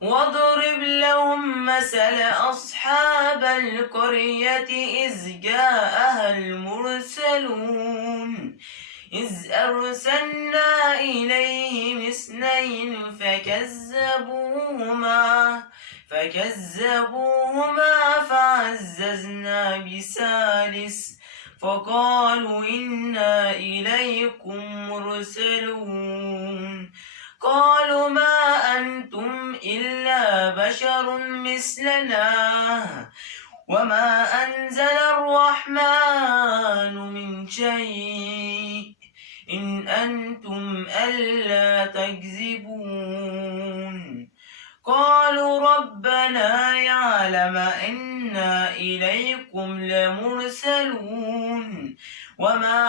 واضرب لهم مثل أصحاب القرية إذ جاءها المرسلون إذ أرسلنا إليهم اثنين فكذبوهما فعززنا بثالث فقالوا إنا إليكم مرسلون قالوا ما أنتم إلا بشر مثلنا وما أنزل الرحمن من شيء إن أنتم ألا تكذبون قالوا ربنا يعلم إنا إليكم لمرسلون وما